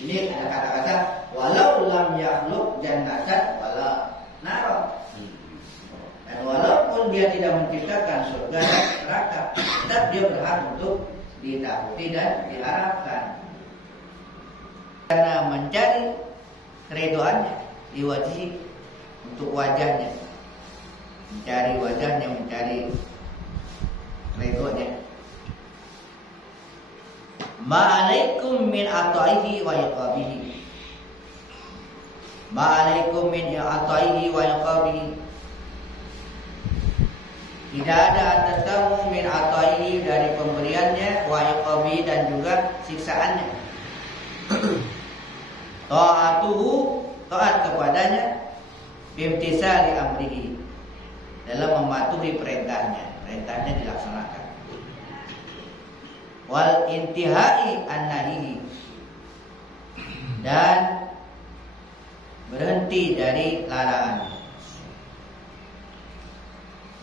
Ini ada kata-kata walau lam yakhluq jannatan wala nar. Dan walaupun dia tidak menciptakan surga dan neraka, tetap dia berhak untuk ditakuti dan diharapkan. Karena mencari keridhoannya di wajhi, untuk wajahnya, mencari wajahnya, mencari keridhoannya. Ma'alaikum min ata'ihi wa iqabihi. Ma'alaikum min ata'ihi wa iqabihi. Tidak ada atas kamu min ata'ihi, dari pemberiannya, wa iqabihi, dan juga siksaannya. Ta'atuhu, taat kepadanya, bimtisali amrihi, dalam mematuhi perintahnya, perintahnya dilaksanakan. Wal intihai an-nahihi, dan berhenti dari larangan.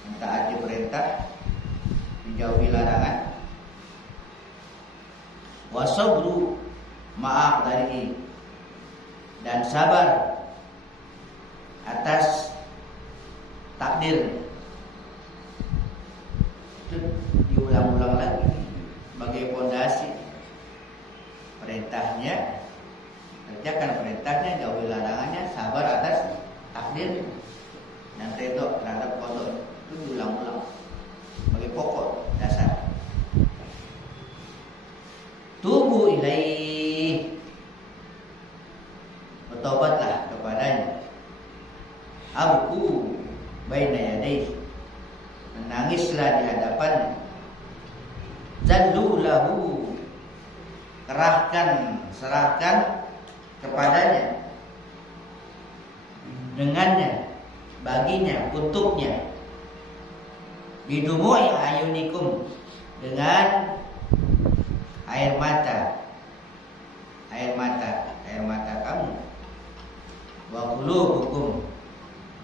Mentaati perintah, menjauhi larangan. Wasabru ma'aqdarihi, dan sabar atas takdir. Itu diulang-ulang lagi sebagai pondasi. Perintahnya, kerjakan perintahnya, jauhi larangannya, sabar atas takdir, dan redha terhadap qada. Itu diulang-ulang sebagai pokok dasar. Tubu ilaih, bertobatlah kepadanya. Abku baina yadayhi, menangislah di hadapannya. Zallu lahu, kerahkan, serahkan kepadanya, dengannya, baginya, untuknya. Bidumu'i ayunikum, dengan air mata, air mata kamu. Wa qulubukum,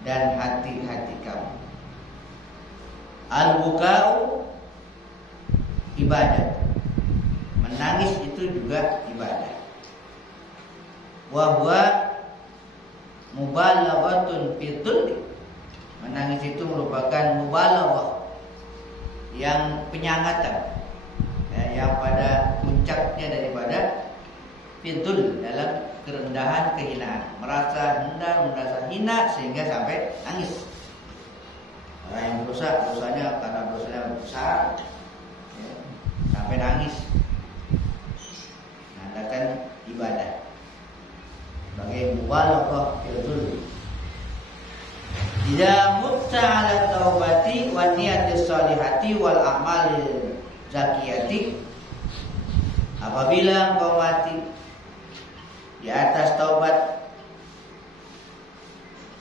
dan hati-hati kamu. Al-buka'u ibadah, menangis itu juga ibadah. Wa huwa mubalaghatun fi dhulli, menangis itu merupakan mubalaghah, yang penyangatan, yang pada puncaknya daripada fitul, dalam kerendahan, kehinaan, merasa rendah, merasa hina sehingga sampai nangis. Orang yang berdosa, dosanya karena dosanya besar, ya, sampai nangis, menandakan ibadah sebagai mubalaghah fitul. Idza mutta 'ala taubati wa niyatis salihati wal a'malil zakiyati, apabila engkau mati di atas taubat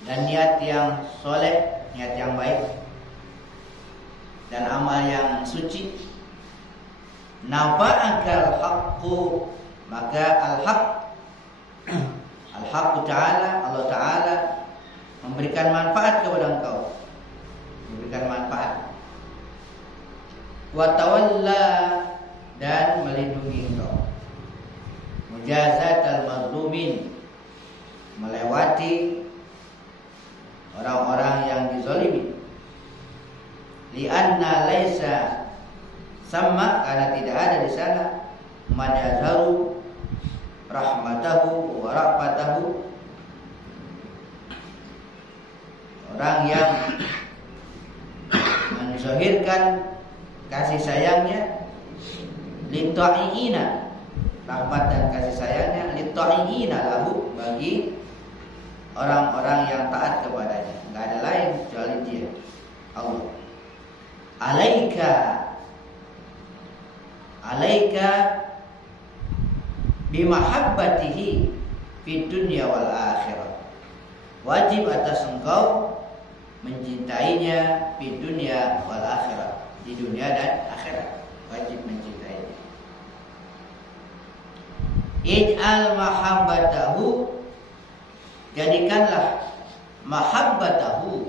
dan niat yang soleh, niat yang baik, dan amal yang suci, nafa'akal haqqu, maka al-haq, al-haq ta'ala, Allah ta'ala memberikan manfaat kepada engkau, memberikan manfaat. Wa tawalla, dan melindungi engkau. Mujazatal mazlumin, melewati orang-orang yang dizalimi. Lianna laisa sama, karena tidak ada di sana madazharu rahmatahu wa rafatahu, orang yang menzahirkan kasih sayangnya, lita'iina, rahmat dan kasih sayangnya, lita'iina lahu, bagi orang-orang yang taat kepadanya. Enggak ada lain kecuali Dia, Allah. Alaika bimahabbatihi fid dunya wal akhirah, wajib atas engkau mencintainya di dunia wal akhirah, di dunia dan akhirat, wajib mencintainya. Ij'al mahabbatahu, jadikanlah mahabbatahu,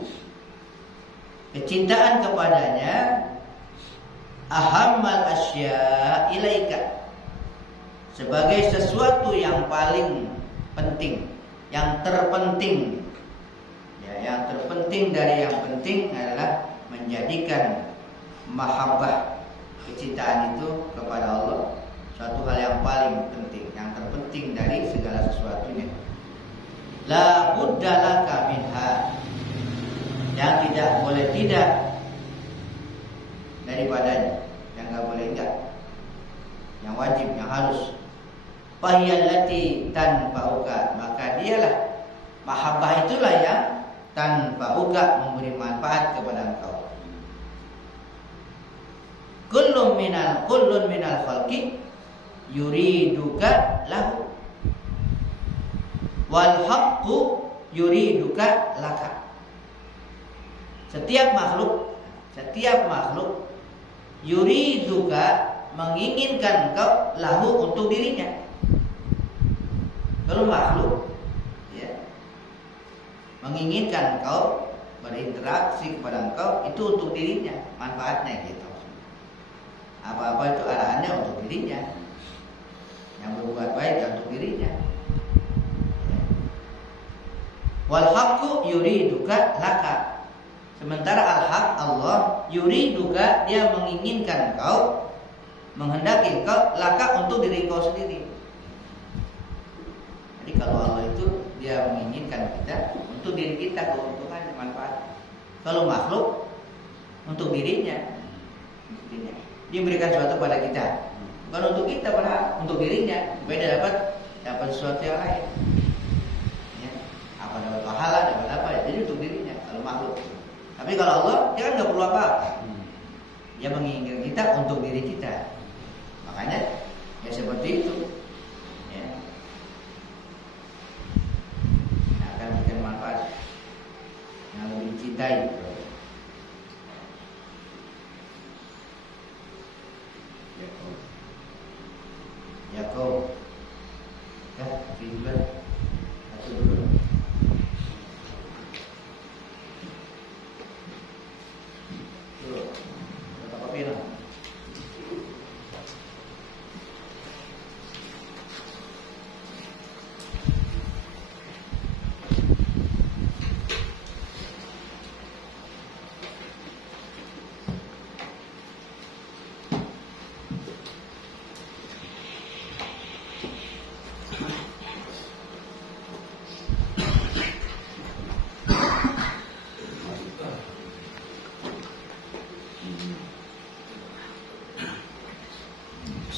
kecintaan kepadanya, ahammal asya ilaika, sebagai sesuatu yang paling penting, yang terpenting. Ya, yang terpenting dari yang penting adalah menjadikan mahabbah, kecintaan itu kepada Allah suatu hal yang paling penting, yang terpenting dari segala sesuatunya. La budda laka minha, yang tidak boleh tidak daripadanya, yang enggak boleh enggak, yang wajib, yang harus. Fahiyallati tanfa'uka, maka dialah mahabbah itulah yang tanfa'uka, memberi manfaat kepada engkau. Kullun minal khalqi yuriduka lahu wal haqqu yuriduka laka. Setiap makhluk yuriduka, menginginkan engkau lahu, untuk dirinya. Kalau makhluk ya, menginginkan engkau, berinteraksi kepada engkau, itu untuk dirinya, manfaatnya gitu. Apa-apa itu arahannya untuk dirinya, yang berbuat baik untuk dirinya. Wal haqqu yuriduka laka, sementara al-haq, Allah, yuriduka, dia menginginkan engkau, menghendaki engkau, laka, untuk diri engkau sendiri. Jadi kalau Allah itu dia menginginkan kita, untuk diri kita, keuntungan, manfaat. Kalau makhluk untuk dirinya, dia berikan sesuatu pada kita, bukan untuk kita, berhak untuk dirinya, supaya dapat sesuatu yang lain. Ya, apa dapat pahala, dapat apa? Jadi untuk dirinya kalau makhluk. Tapi kalau Allah, dia kan nggak perlu apa-apa. Dia menginginkan kita untuk diri kita. Makanya ya seperti itu. Ya. Nah, akan memberikan manfaat yang lebih dicintai. Yakub, ya, Fibra, atau dulu. Tuh, kata kopi lah.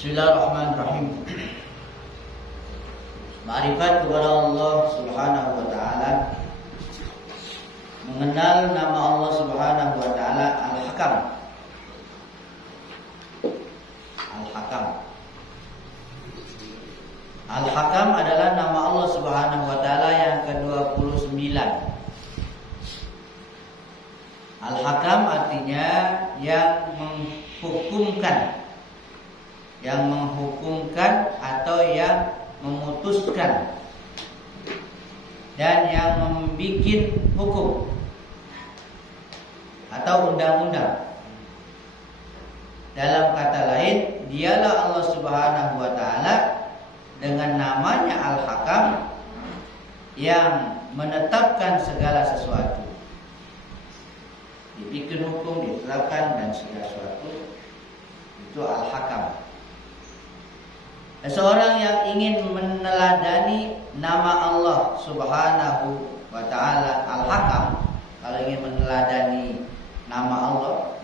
Bismillahirrahmanirrahim. Ma'rifat kepada Allah Subhanahu wa taala, mengenal nama Allah Subhanahu wa taala Al-Hakam. Al-Hakam. Al-Hakam adalah nama Allah Subhanahu wa taala yang ke-29. Al-Hakam artinya yang menghukumkan, atau yang memutuskan, dan yang membuat hukum atau undang-undang. Dalam kata lain, dialah Allah Subhanahu wa taala dengan namanya Al-Hakam yang menetapkan segala sesuatu, dibikin hukum, diterapkan, dan segala sesuatu itu Al-Hakam. Seorang yang ingin meneladani nama Allah Subhanahu wa taala Al-Hakam, kalau ingin meneladani nama Allah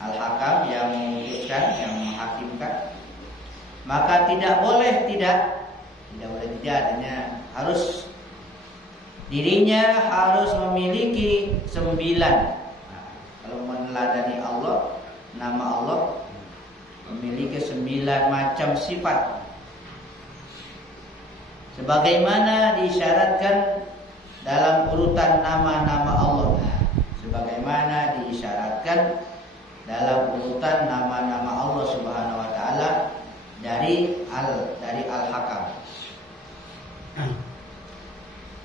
Al-Hakam yang memutuskan, yang menghakimkan, maka tidak boleh tidak artinya harus, dirinya harus memiliki 9. Kalau meneladani Allah, nama Allah, memiliki 9 macam sifat, sebagaimana disyaratkan dalam urutan nama-nama Allah, sebagaimana disyaratkan dalam urutan nama-nama Allah Subhanahu wa taala dari Al-Hakam.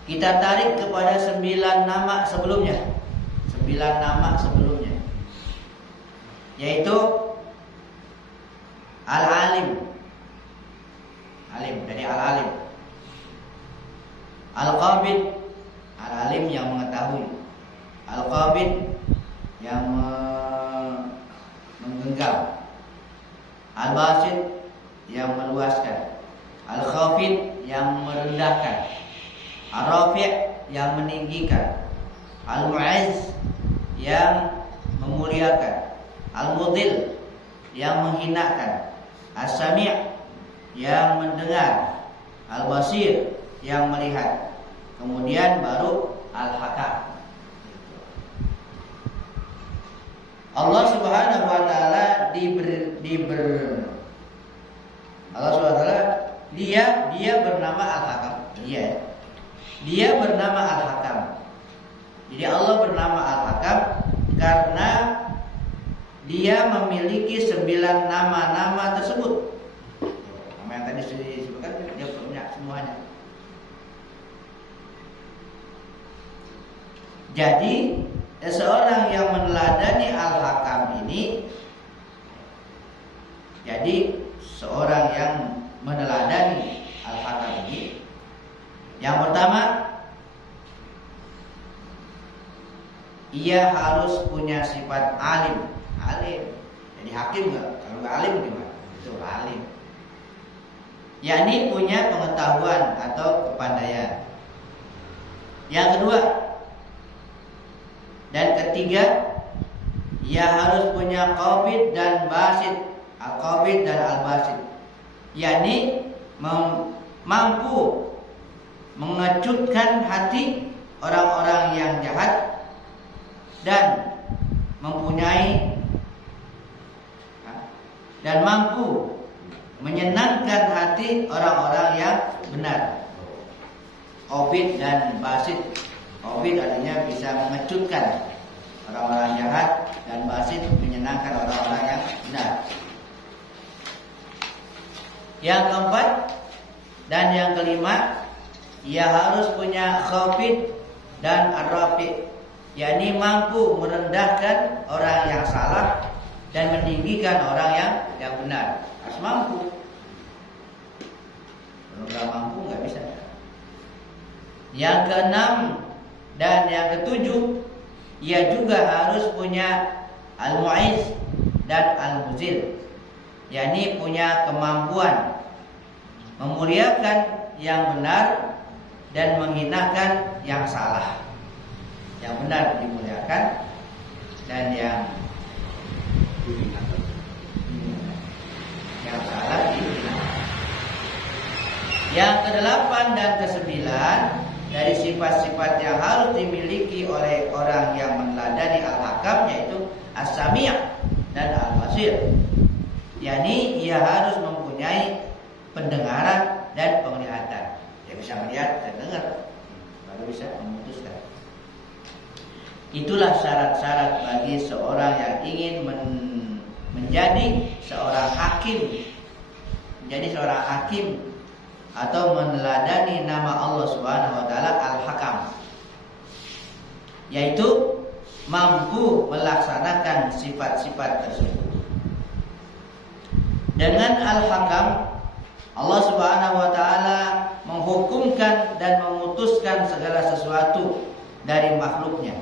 Kita tarik kepada 9 nama sebelumnya, yaitu Al-Alim, Alim dari al-alim. Al-qabid, al-alim yang mengetahui. Al-qabid yang menggenggam. Al-basit yang meluaskan. Al-khafid yang merendahkan. Al-rafi' yang meninggikan. Al-mu'izz yang memuliakan. Al-mudil yang menghinakan. As-sami' yang mendengar. Al-basir yang melihat. Kemudian baru Al-hakam. Allah Subhanahu wa taala Allah Subhanahu wa taala dia bernama Al-Hakam. Dia bernama Al-Hakam. Jadi Allah bernama Al-Hakam karena dia memiliki 9 nama-nama tersebut. Nama yang tadi sudah disebutkan dia punya semuanya. Jadi seorang yang meneladani Al-Hakam ini, jadi seorang yang meneladani Al-Hakam ini, yang pertama, ia harus punya sifat alim. Jadi hakim nggak? Kalau nggak alim gimana? Itu alim. Yakni punya pengetahuan atau kepandaian. Yang kedua dan ketiga, ia harus punya qabid dan basit. Al-qabid dan al-basit, yakni mampu mengejutkan hati orang-orang yang jahat dan mampu menyenangkan hati orang-orang yang benar. Qabid dan basit. Qabid artinya bisa mengejutkan orang-orang jahat dan basit menyenangkan orang-orang yang benar. Yang keempat dan yang kelima, ia harus punya khafid dan ar-rafi', yakni mampu merendahkan orang yang salah dan meninggikan orang yang benar. Harus mampu. Kalau nggak mampu nggak bisa. Yang keenam dan yang ketujuh, ia juga harus punya al-mu'izz dan al-muzil, yakni punya kemampuan memuliakan yang benar dan menghinakan yang salah. Yang benar dimuliakan dan yang salah dihinakan. Yang kedelapan dan kesembilan dari sifat-sifat yang harus dimiliki oleh orang yang meneladani Al-Hakam, yaitu as-sami' dan al-basir, yakni ia harus mempunyai pendengaran dan penglihatan. Dia bisa melihat dan dengar, baru bisa memutuskan. Itulah syarat-syarat bagi seorang yang ingin menjadi seorang hakim. Menjadi seorang hakim atau meneladani nama Allah Subhanahu wa taala Al-Hakam, yaitu mampu melaksanakan sifat-sifat tersebut. Dengan Al-Hakam, Allah Subhanahu wa taala menghukumkan dan memutuskan segala sesuatu dari makhluknya.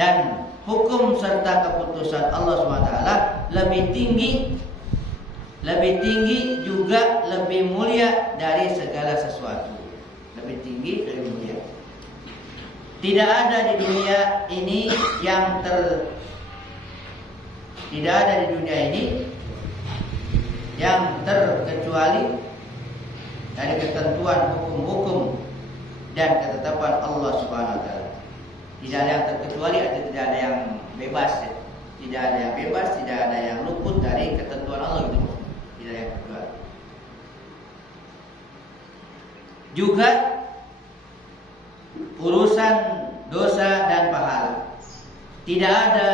Dan hukum serta keputusan Allah Subhanahu wa taala lebih tinggi juga lebih mulia dari segala sesuatu. Lebih tinggi, lebih mulia. Tidak ada di dunia ini yang terkecuali dari ketentuan hukum-hukum dan ketetapan Allah Subhanahu wa taala. Tidak ada yang terkecuali, atau tidak ada yang bebas. Tidak ada yang bebas, tidak ada yang luput dari ketentuan Allah itu. Tidak ada yang terkecuali. Juga urusan dosa dan pahala. Tidak ada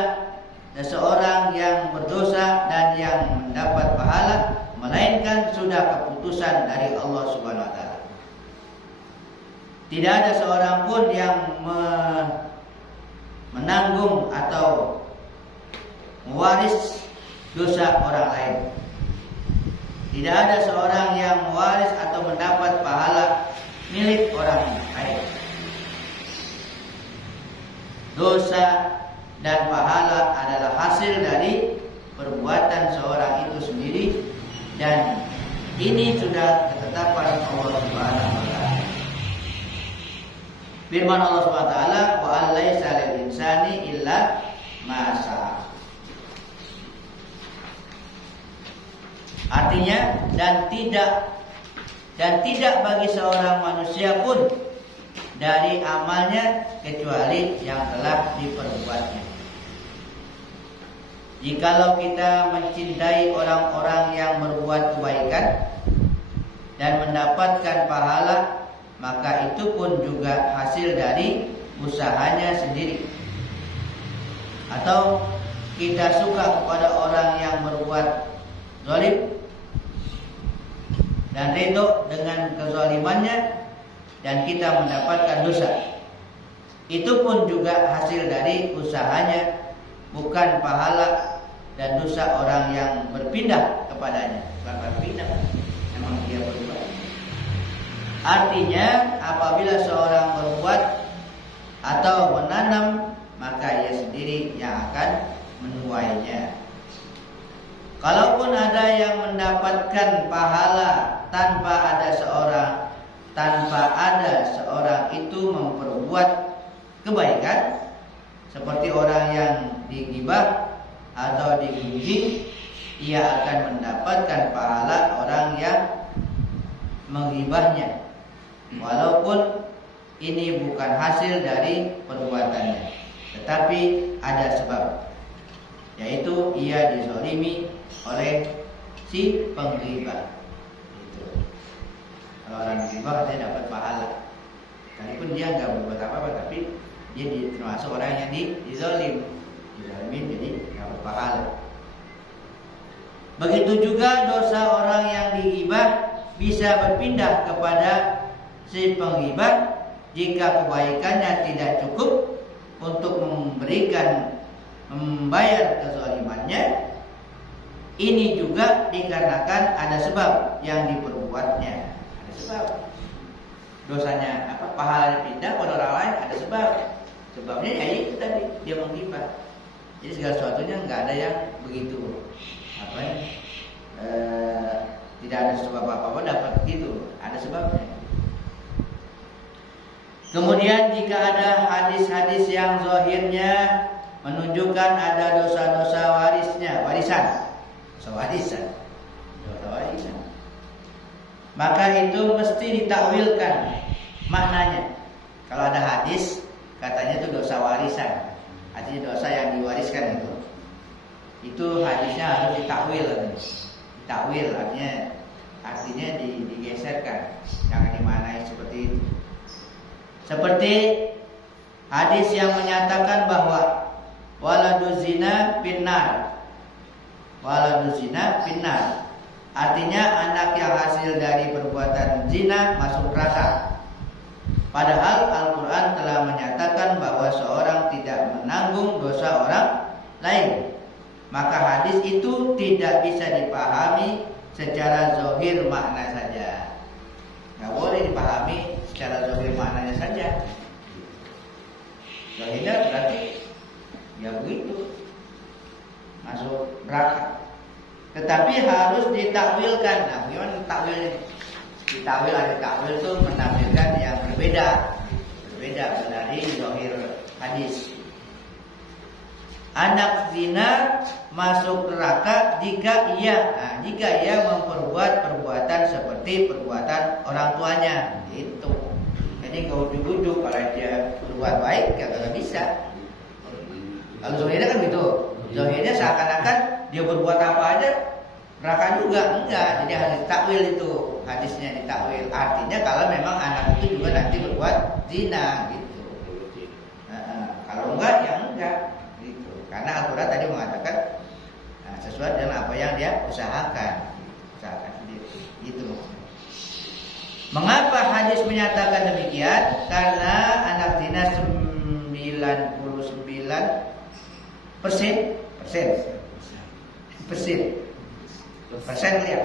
seseorang yang berdosa dan yang mendapat pahala, melainkan sudah keputusan dari Allah Subhanahu wa taala. Tidak ada seorang pun yang menanggung atau mewaris dosa orang lain. Tidak ada seorang yang mewaris atau mendapat pahala milik orang lain. Dosa dan pahala adalah hasil dari perbuatan seorang itu sendiri, dan ini sudah ketetapan Allah Subhanahu wa taala. Firman Allah Subhanahu wa taala, wa allaisa lil insani illa ma sa'a. Artinya dan tidak bagi seorang manusia pun dari amalnya kecuali yang telah diperbuatnya. Jikalau kita mencintai orang-orang yang berbuat kebaikan dan mendapatkan pahala, maka itu pun juga hasil dari usahanya sendiri. Atau kita suka kepada orang yang berbuat zalim dan ridho dengan kezalimannya, dan kita mendapatkan dosa, itu pun juga hasil dari usahanya, bukan pahala dan dosa orang yang berpindah kepadanya. Bukan berpindah, memang dia berbuat. Artinya apabila seorang berbuat atau menanam, maka ia sendiri yang akan menuainya. Kalaupun ada yang mendapatkan pahala tanpa ada seorang itu memperbuat kebaikan, seperti orang yang digibah atau digunjing, ia akan mendapatkan pahala orang yang menggibahnya, walaupun ini bukan hasil dari perbuatannya, tetapi ada sebab, yaitu ia dizalimi oleh si penggibah. Itu. Kalau orang gibah dia dapat pahala, sekalipun dia nggak berbuat apa-apa, tapi dia termasuk orang yang dizalimin, jadi dapat pahala. Begitu juga dosa orang yang digibah bisa berpindah kepada si penggibah jika kebaikannya tidak cukup untuk membayar kezalimannya. Ini juga dikarenakan ada sebab yang diperbuatnya. Ada sebab. Dosanya pahalanya pindah pada orang lain, ada sebab. Sebabnya ya itu tadi, dia menggibah. Jadi segala sesuatunya nggak ada yang begitu tidak ada sebab apa-apa dapat itu, ada sebabnya. Kemudian jika ada hadis-hadis yang zahirnya menunjukkan ada dosa-dosa warisan, maka itu mesti ditakwilkan maknanya. Kalau ada hadis katanya itu dosa warisan, artinya dosa yang diwariskan itu hadisnya harus ditakwil. Ditakwil artinya digeserkan, jangan dimaknai seperti itu. Seperti hadis yang menyatakan bahwa waladuz zina finnar. Waladuz zina finnar. Artinya anak yang hasil dari perbuatan zina masuk neraka. Padahal Al-Quran telah menyatakan bahwa seorang tidak menanggung dosa orang lain. Maka hadis itu tidak bisa dipahami secara zahir makna saja. Nggak boleh dipahami secara zahir maknanya saja. Zahirnya berarti ya begitu, masuk neraka. Tetapi harus ditakwilkan. Nah, bagaimana takwilnya? Ditakwil, ada takwil itu menampilkan yang berbeda dari zahir hadis. Anak zina masuk neraka jika ia memperbuat perbuatan seperti perbuatan orang tuanya. Itu. Jadi nggak ujuk-ujuk kalau dia berbuat baik nggak bisa. Kalau zahirnya kan gitu. Zahirnya seakan-akan dia berbuat apa aja neraka juga, enggak. Jadi harus ditakwil itu, hadisnya ditakwil. Artinya kalau memang anak itu juga nanti berbuat zina gitu. Kalau enggak ya enggak gitu. Karena Al-Quran tadi mengatakan sesuai dengan apa yang dia usahakan sendiri. Gitu. Mengapa hadis menyatakan demikian? Karena anak zina 99% lihat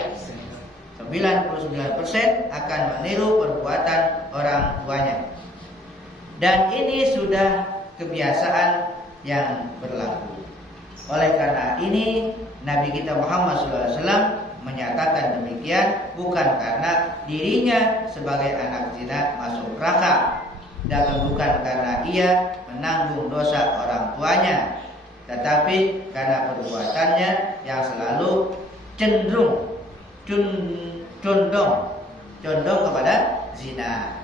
99% akan meniru perbuatan orang tuanya. Dan ini sudah kebiasaan yang berlaku. Oleh karena ini Nabi kita Muhammad SAW menyatakan demikian bukan karena dirinya sebagai anak zina masuk neraka, dan bukan karena ia menanggung dosa orang tuanya, tetapi karena perbuatannya yang selalu condong kepada zina.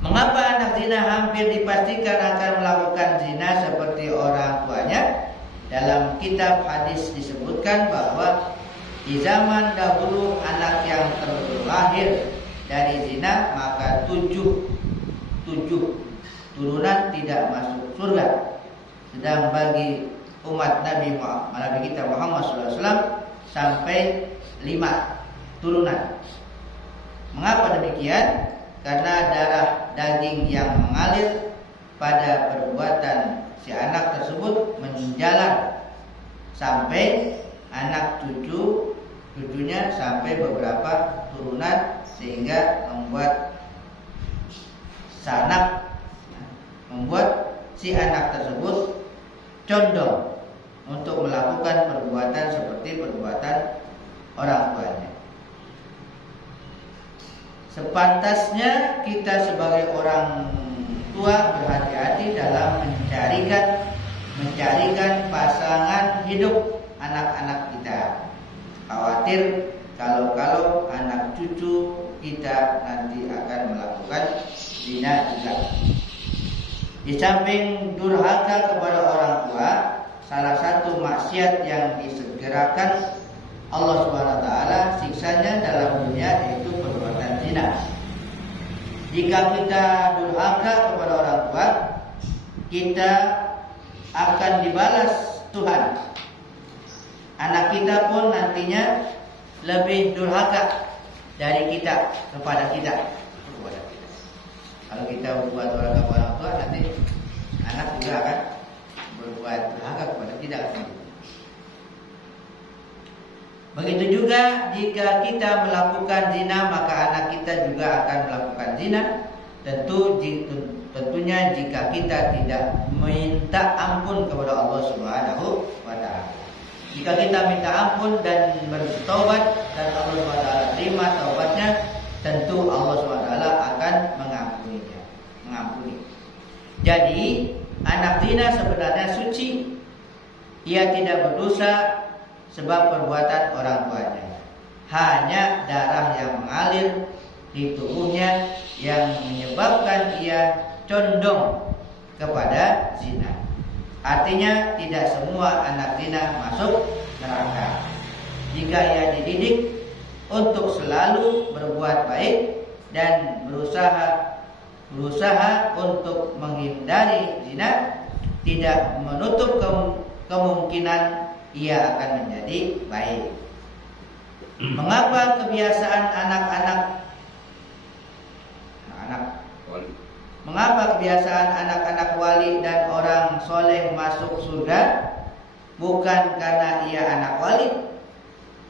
Mengapa anak zina hampir dipastikan akan melakukan zina seperti orang tuanya? Dalam kitab hadis disebutkan bahwa di zaman dahulu anak yang terlahir dari zina maka tujuh turunan tidak masuk surga. Sedang bagi umat Nabi kita Muhammad SAW sampai 5 turunan. Mengapa demikian? Karena darah daging yang mengalir pada perbuatan si anak tersebut menjalar sampai anak cucunya sampai beberapa turunan, sehingga membuat si anak tersebut condong untuk melakukan perbuatan seperti perbuatan orang tuanya. Sepantasnya kita sebagai orang tua berhati-hati dalam mencarikan pasangan hidup anak-anak kita. Khawatir kalau anak cucu kita nanti akan melakukan zina juga. Di samping durhaka kepada orang tua, salah satu maksiat yang disegerakan Allah Subhanahu wa taala siksanya dalam dunia yaitu perbuatan zina. Jika kita durhaka kepada orang tua, kita akan dibalas Tuhan. Anak kita pun nantinya lebih durhaka dari kita kepada kita. Kalau kita berbuat durhaka kepada orang tua, nanti anak juga akan berbuat durhaka kepada kita. Begitu juga jika kita melakukan zina, maka anak kita juga akan melakukan zina. Tentunya jika kita tidak minta ampun kepada Allah Subhanahu wa taala. Jika kita minta ampun dan bertobat dan Allah Subhanahu wa taala terima taubatnya, tentu Allah Subhanahu wa taala akan mengampuni. Jadi, anak zina sebenarnya suci. Ia tidak berdosa sebab perbuatan orang tuanya. Hanya darah yang mengalir di tubuhnya yang menyebabkan ia condong kepada zina. Artinya tidak semua anak zina masuk neraka. Jika ia dididik untuk selalu berbuat baik dan berusaha untuk menghindari zina, tidak menutup kemungkinan ia akan menjadi baik. Mengapa kebiasaan anak-anak wali dan orang soleh masuk surga? Bukan karena ia anak wali,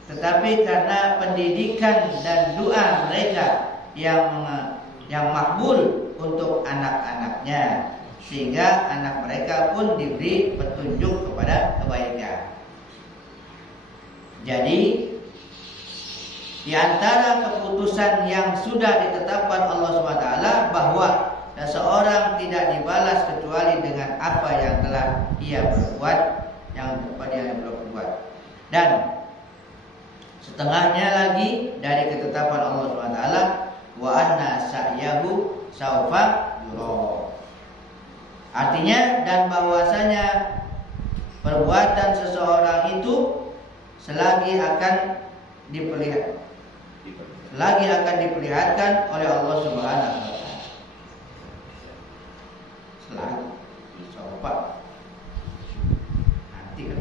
tetapi karena pendidikan dan doa mereka yang makbul untuk anak-anaknya, sehingga anak mereka pun diberi petunjuk kepada kebaikan. Jadi di antara keputusan yang sudah ditetapkan Allah SWT bahwa seseorang tidak dibalas kecuali dengan apa yang telah ia berbuat, dan setengahnya lagi dari ketetapan Allah SWT, wa anna sa'yahu saufa yura. Artinya, dan bahwasanya perbuatan seseorang itu selagi akan diperlihatkan oleh Allah Subhanahu wa taala. Selagi saufa nanti kan.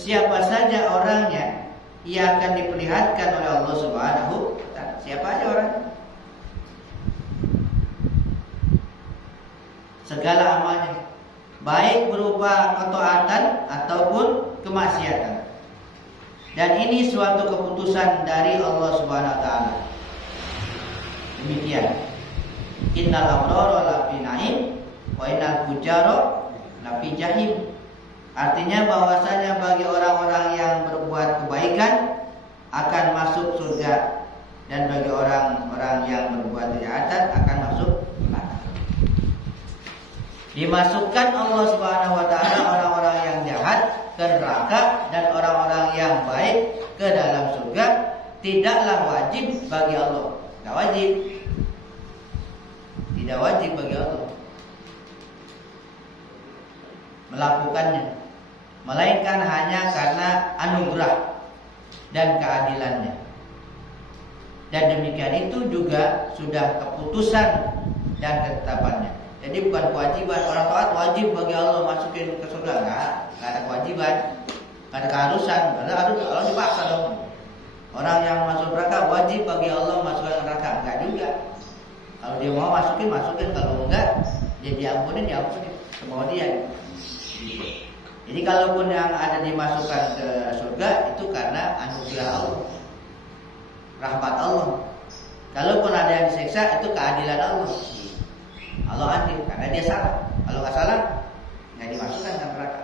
Siapa saja orangnya, ia akan diperlihatkan oleh Allah Subhanahu wa taala. Siapa aja orangnya? Segala amalnya. baik berupa ketaatan ataupun kemaksiatan. Dan ini suatu keputusan dari Allah Subhanahu wa taala. Demikian. Innal abrara lafi na'im wa innal fujara lafi jahim. Artinya bahwasanya bagi orang-orang yang berbuat kebaikan akan masuk surga, dan bagi orang-orang yang berbuat kejahatan akan masuk neraka. Dimasukkan Allah Subhanahu wa taala orang-orang yang jahat ke neraka dan orang-orang yang baik ke dalam surga tidaklah wajib bagi Allah. Tidak wajib. Tidak wajib bagi Allah melakukannya, melainkan hanya karena anugerah dan keadilannya. Dan demikian itu juga sudah keputusan dan ketetapannya. Jadi bukan kewajiban. Orang taat wajib bagi Allah masukin ke surga. Enggak ada kewajiban, enggak ada keharusan. Karena Allah dipaksa dong. Orang yang masuk neraka wajib bagi Allah masukkan neraka. Enggak juga. Kalau dia mau masukin. Kalau enggak, dia diampunin. Semua dia. Jadi kalaupun yang ada dimasukkan ke surga itu karena anugerah Allah, rahmat Allah. Kalaupun ada yang disiksa itu keadilan Allah. Allah adil karena dia salah. Kalau nggak salah nggak dimasukkan ke neraka.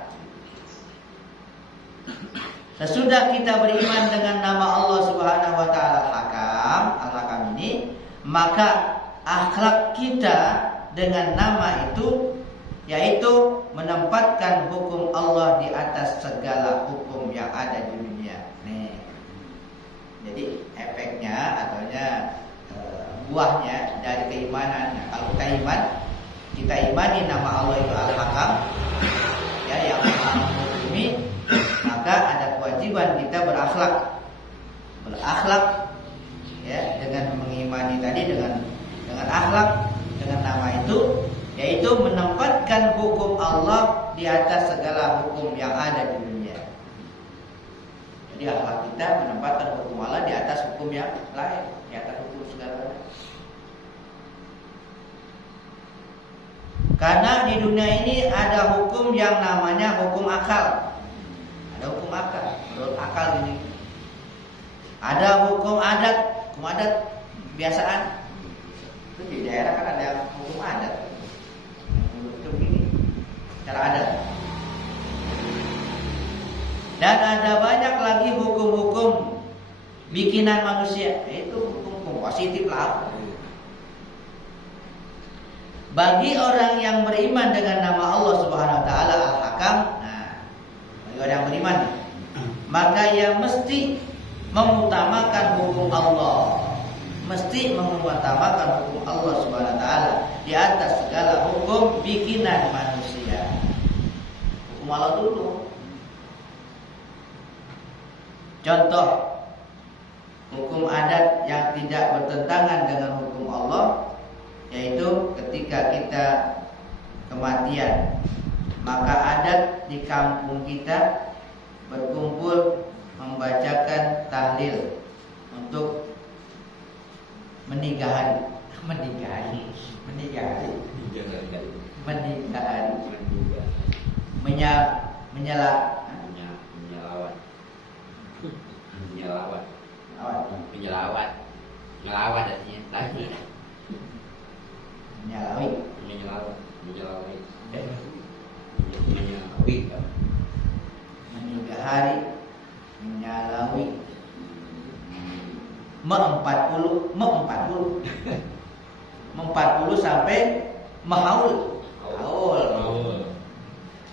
Sesudah kita beriman dengan nama Allah Subhanahu wa taala Al-Hakam ini, maka akhlak kita dengan nama itu yaitu menempatkan hukum Allah di atas segala hukum yang ada di dunia. Nih. Jadi efeknya ataunya buahnya dari keimanan. Nah, kalau kita imani nama Allah itu Al-Hakam, ya, yang Maha Menghukumi, maka ada kewajiban kita berakhlak, ya, dengan mengimani tadi dengan akhlak dengan nama itu, yaitu menempatkan hukum Allah di atas segala hukum yang ada di dunia. Jadi akhlak kita menempatkan hukum Allah di atas hukum yang lain, di atas hukum segala. Karena di dunia ini ada hukum yang namanya hukum akal. Ada hukum akal, menurut akal ini. Ada hukum adat biasaan. Itu di daerah kan ada hukum adat. Cara adat. Dan ada banyak lagi hukum-hukum bikinan manusia, yaitu hukum positif lah. Bagi orang yang beriman dengan nama Allah Subhanahu wa taala Al-Hakam, bagi orang yang beriman, maka ia mesti mengutamakan hukum Allah. Mesti mengutamakan hukum Allah Subhanahu wa taala di atas segala hukum bikinan manusia. Hukum Allah dulu. Contoh hukum adat yang tidak bertentangan dengan hukum Allah, yaitu ketika kita kematian, maka adat di kampung kita berkumpul membacakan tahlil untuk meninggal hari, Menyelawat artinya lagi. menyalawi. Meninggal hari, menyalawi. 40 sampai mahaul. Haul.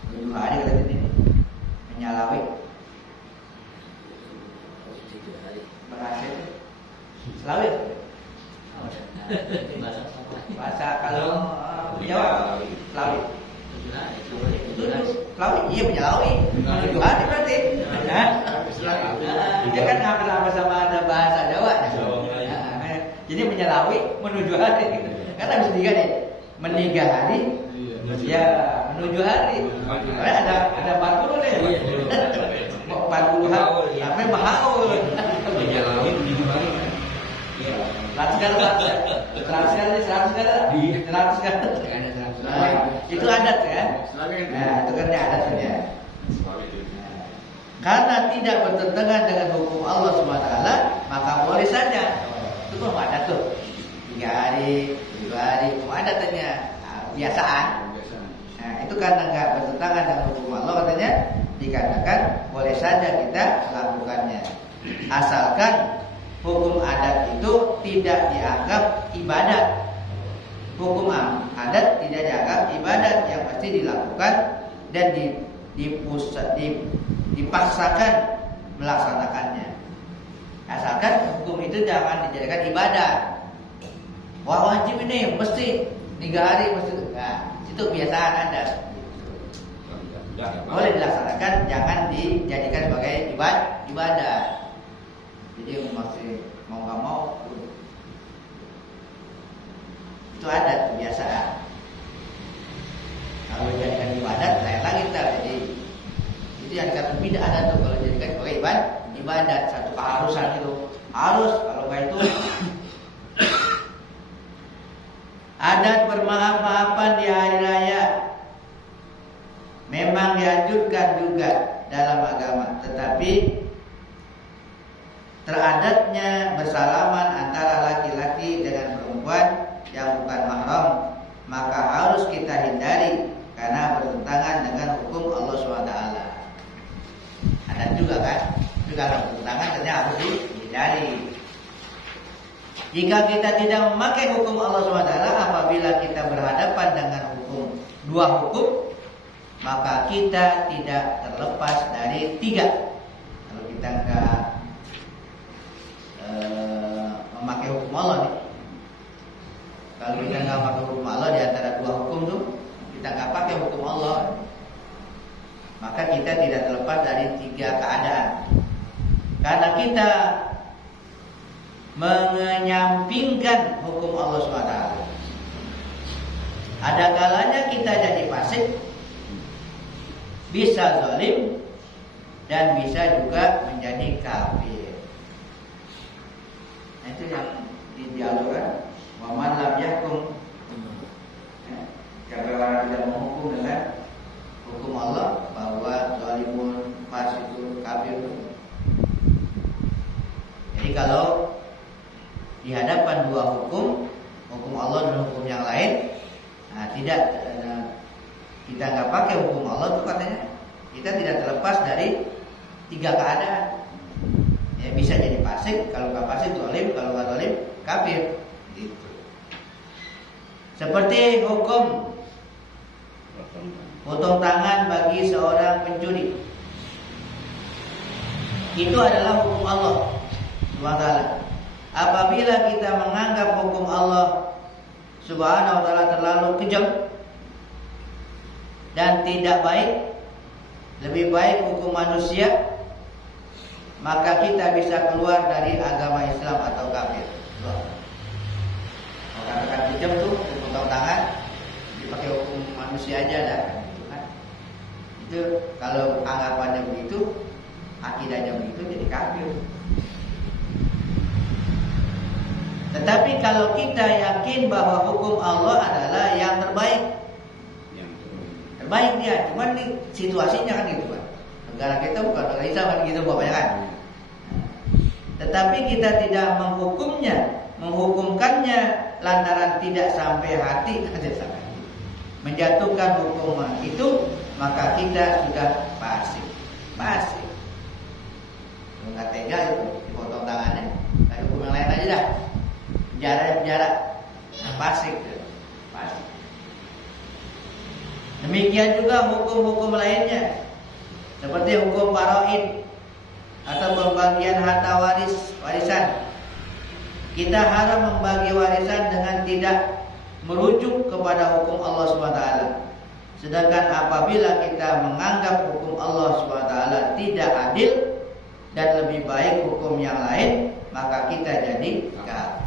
2 hari kata ini. Menyalawi. Bahasa itu Selawi. Bahasa kalau Jawa Selawi. Itu Selawi, iya menyalawi. Menuju hari berarti. Dia kan hampir sama ada bahasa Jawa. Jadi menyalawi menuju hari. Kan habis 3 nih. Meninggal hari. Ya, menuju hari. Karena ada 40 nih. 40 hari sampai mahaul. Menyalawi menuju hari. 100 kali. Itu adat ya. Nah, itu kan adatnya. Karena tidak bertentangan dengan hukum Allah SWT, maka boleh saja. Itu kan ada tuh 3 hari, 2 hari, adatnya biasaan. Nah, itu karena nggak bertentangan dengan hukum Allah, katanya dikatakan boleh saja kita melakukannya, asalkan hukum adat itu tidak dianggap ibadat. Hukum adat tidak dianggap ibadat yang pasti dilakukan dan dipaksakan melaksanakannya. Asalkan hukum itu jangan dijadikan ibadat. Wah, wajib ini mesti 3 hari mesti. Nah, itu kebiasaan adat. Boleh dilaksanakan, jangan dijadikan sebagai ibadah. Jadi masih mau nggak mau itu adat kebiasaan. Kalau dijadikan ibadat lain lagi kita. Jadi itu yang dikatakan bid'ah ada tuh, kalau dijadikan sebagai ibadat, satu keharusan itu harus, kalau nggak itu. Adat bermaaf-maafan di hari raya memang dianjurkan juga dalam agama, tetapi teradatnya bersalaman antara laki-laki dengan perempuan yang bukan mahram, maka harus kita hindari karena bertentangan dengan hukum Allah SWT. Ada juga kan, itu kalau bertentangan ternyata harus dihindari. Jika kita tidak memakai hukum Allah SWT, apabila kita berhadapan dengan dua hukum, maka kita tidak terlepas dari 3. Kalau kita enggak memakai hukum Allah nih, kalau kita enggak memakai hukum Allah di antara 2 hukum tuh, kita enggak pakai hukum Allah, maka kita tidak terlepas dari 3 keadaan. Karena kita menyampingkan hukum Allah SWT. Ada kalanya kita jadi fasik, bisa zalim, dan bisa juga menjadi kafir. Nah, itu yang didialogkan. Wa man lam yahkum, kalau orang tidak menghukum dengan hukum Allah, bahwa zalimun, fasikun, kafir. Jadi kalau di hadapan 2 hukum Allah dan hukum yang lain, nah, kita nggak pakai hukum Allah tuh, katanya kita tidak terlepas dari 3 keadaan. Ya, bisa jadi fasik, kalau nggak fasik zalim, kalau nggak zalim kafir. Gitu. Seperti hukum potong tangan bagi seorang pencuri, itu adalah hukum Allah SWT. Apabila kita menganggap hukum Allah Subhanahu wa ta'ala terlalu kejam dan tidak baik, lebih baik hukum manusia, maka kita bisa keluar dari agama Islam atau kafir. Kalau katakan kejam tuh, potong tangan, dipakai hukum manusia aja dah. Itu kalau anggapannya begitu, akidahnya begitu, jadi kafir. Tetapi kalau kita yakin bahwa hukum Allah adalah yang terbaik, terbaik dia, cuman nih situasinya kan gitu kan. Negara kita bukan negara Islam kan gitu bapaknya kan. Tetapi kita tidak menghukumkannya lantaran tidak sampai hati, menjatuhkan hukuman itu, maka kita sudah fasik. Enggak tega itu dipotong tangannya, kayak hukum yang lain aja dah. Penjara, fasik. Demikian juga hukum-hukum lainnya, seperti hukum faraid atau pembagian harta warisan. Kita haram membagi warisan dengan tidak merujuk kepada hukum Allah SWT. Sedangkan apabila kita menganggap hukum Allah SWT tidak adil dan lebih baik hukum yang lain, maka kita jadi kafir.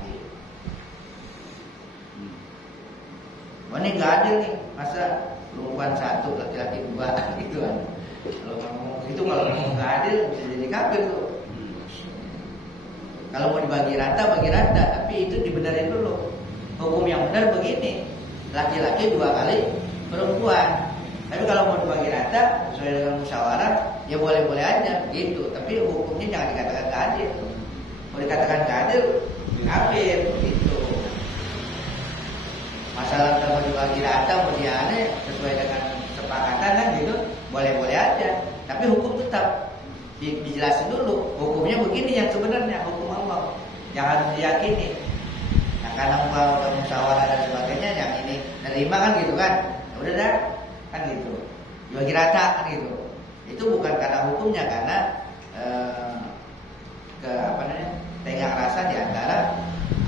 Wah, ini nggak adil nih, masa perempuan 1 laki-laki 2 gitu kan? Kalau ngomong itu, kalau ngomong nggak adil bisa jadi kafir tuh. Kalau mau dibagi rata, bagi rata, tapi itu dibenerin dulu. Hukum yang benar begini, laki-laki 2 kali perempuan. Tapi kalau mau dibagi rata sesuai dengan musyawarah, ya boleh-boleh aja begitu. Tapi hukumnya jangan dikatakan gak adil. Mau dikatakan gak adil, kafir begitu. Masalah kalau dibagi rata mau diane sesuai dengan kesepakatan kan gitu, boleh-boleh aja. Tapi hukum tetap dijelasin dulu. Hukumnya begini yang sebenarnya hukum Allah yang harus diyakini. Nah, karena udah musyawarah dan sebagainya, yang ini nerima kan gitu kan? Ya udah dah kan gitu. Dibagi rata kan gitu. Itu bukan karena hukumnya, karena tenggang rasa di antara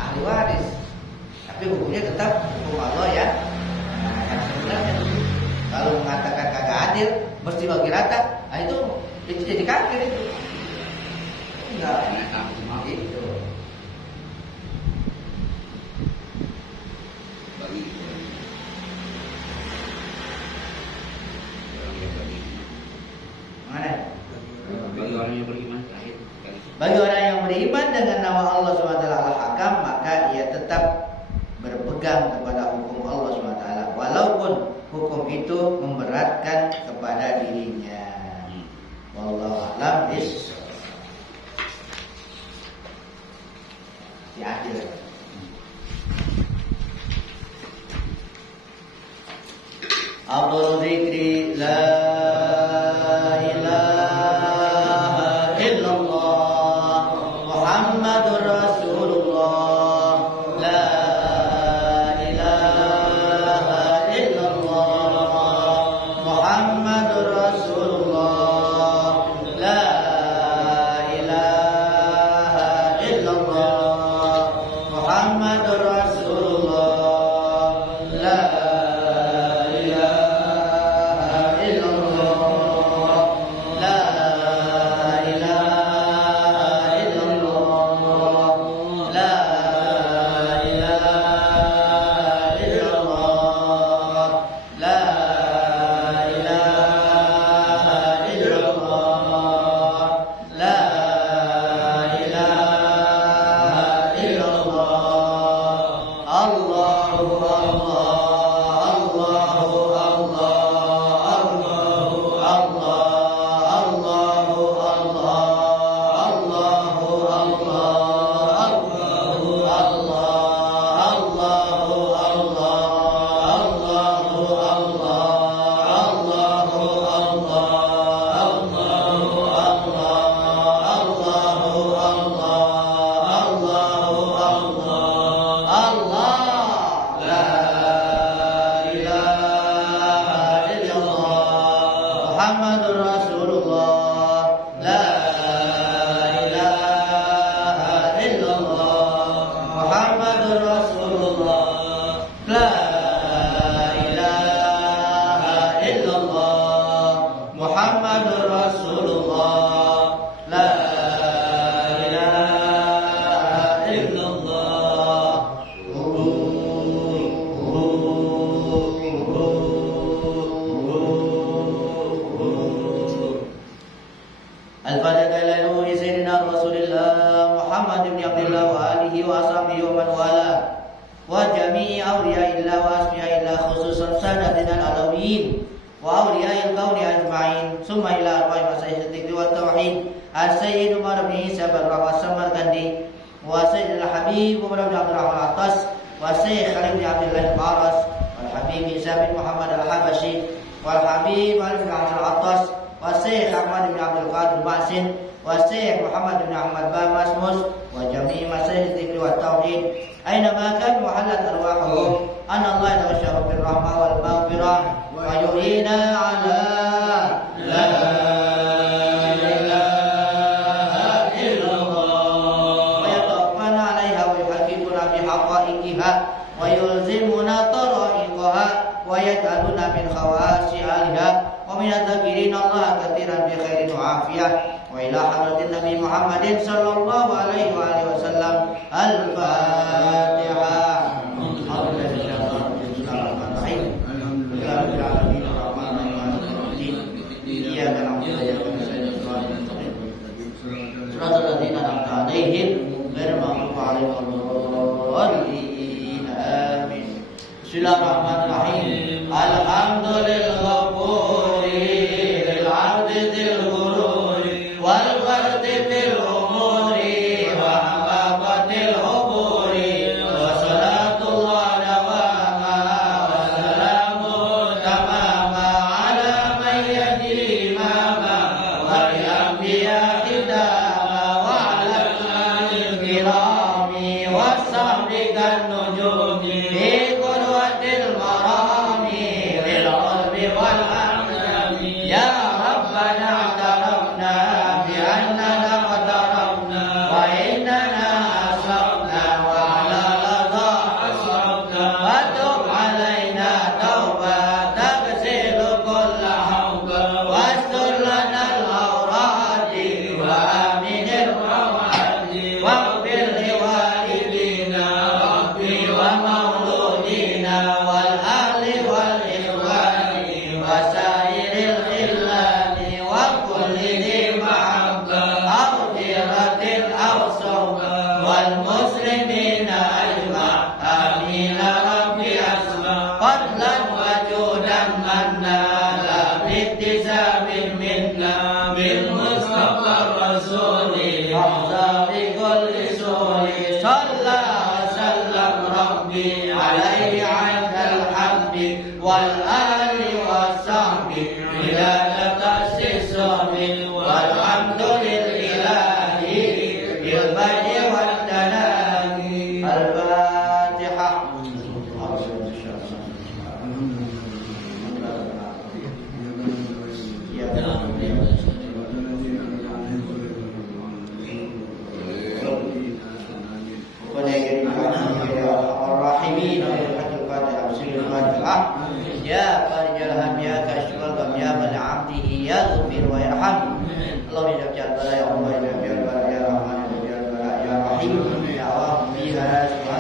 ahli waris. Tapi hukumnya tetap hukum Allah ya. Nah, yang sebenarnya kalau mengatakan kagak adil, mesti bagi rata, nah itu jadi kafir itu. Enggak, itu. Bagi Mana? bagi orang yang beriman terakhir. Bagi orang yang beriman dengan nama Allah SWT Al-Hakam, maka ia tetap berpegang kepada hukum Allah SWT, walaupun hukum itu memberatkan kepada dirinya. Wallahu a'lam bishawab. Di akhir. Afdhalul dzikri la ilaha illallah Muhammadur Rasulullah la ilaha illallah Muhammadur Rasulullah la ilaha illallah Muhammadur Rasulullah la Muhammadur Rasulullah la ilaha illallah Muhammadur Rasulullah la ilaha illallah Muhammadur Rasulullah la ilaha illallah Al-Fatihah ila ruhi sayyidina Rasulillah Muhammad ibn Abdullah wa alihi wa ashabihi wa man wala wa jami'i awliya'illah wa asfiya'illah khususan sadatina al-alawiyyin wa awliya'il qawli ajma'in summa ila arwa'i masyayikh al-dhikri wa tauhid as-sayyid Umar bin Isa bin Rawah Samarkandi wa sayyid al-habib Umar bin Abdul Rahman Atas wa sayyid Khalid bin Abdullah al-Baras wal habib Isa bin Muhammad al-Habashi wal habib Ali bin Abdul Atas Wasyekh Ahmad bin Abdul Qadir Masin Wasyekh Muhammad bin Ahmad Masmus wa jami' masyayikh dzikri wa tauhid aina ma kan wa halat arwahuhum anna Allah tawassahu bir rahmah wal maghfirah wa yu'ina ala la ilaha illallah wa yatawaffana 'alaiha wa yuhaqqibuna bi haqa'iqiha wa yulzimuna tara'iqaha wa yaj'aluna min khawasi 'aliha ومن الذاكرين الله كثيرا بخير وعافية وإلى حضرة النبي محمد صلى الله عليه وآله وسلم الفاتحة Bismillahirrahmanirrahim. Alhamdulillah. ذي الغرور والورد في الأمور وحبابة العبور وصلاة الله دواما وسلامه تماما على من يهدي إماما والأنبياء ختاما وعلى الآل الكرام والصحب كالنجوم في قدوة المرام للعلم والأحلام يا ربنا اعترفنا بأننا اقترفنا وإننا أسرفنا وعلى لظى أسرفنا فتب علينا توبة تغسل كل حوبة واستر لنا الأوراد وآمن الرواد واغفر لوالدينا ربي ومولودينا والأهل والإخوان وسائر الخلان وكل ذي محبة أو غيرة أو صوبة والمسلمين أجمع آمين ربي أسمع فضلا وجودا منا لا باتسام منا بالمصطفى الرسول أحظى بكل سور صلى وسلم ربي عليه عند الحمد والآل والصحب إلى تقصص والحمد لله بالبدء والتناهي الفاتحة يا فارج الهم يا كاشف الغم يا من عبده يغفر ويرحم اللهم اجعل جل يا الله اجعل جل يا رحمن اجعل يا رحيم يا رب فيها سبحان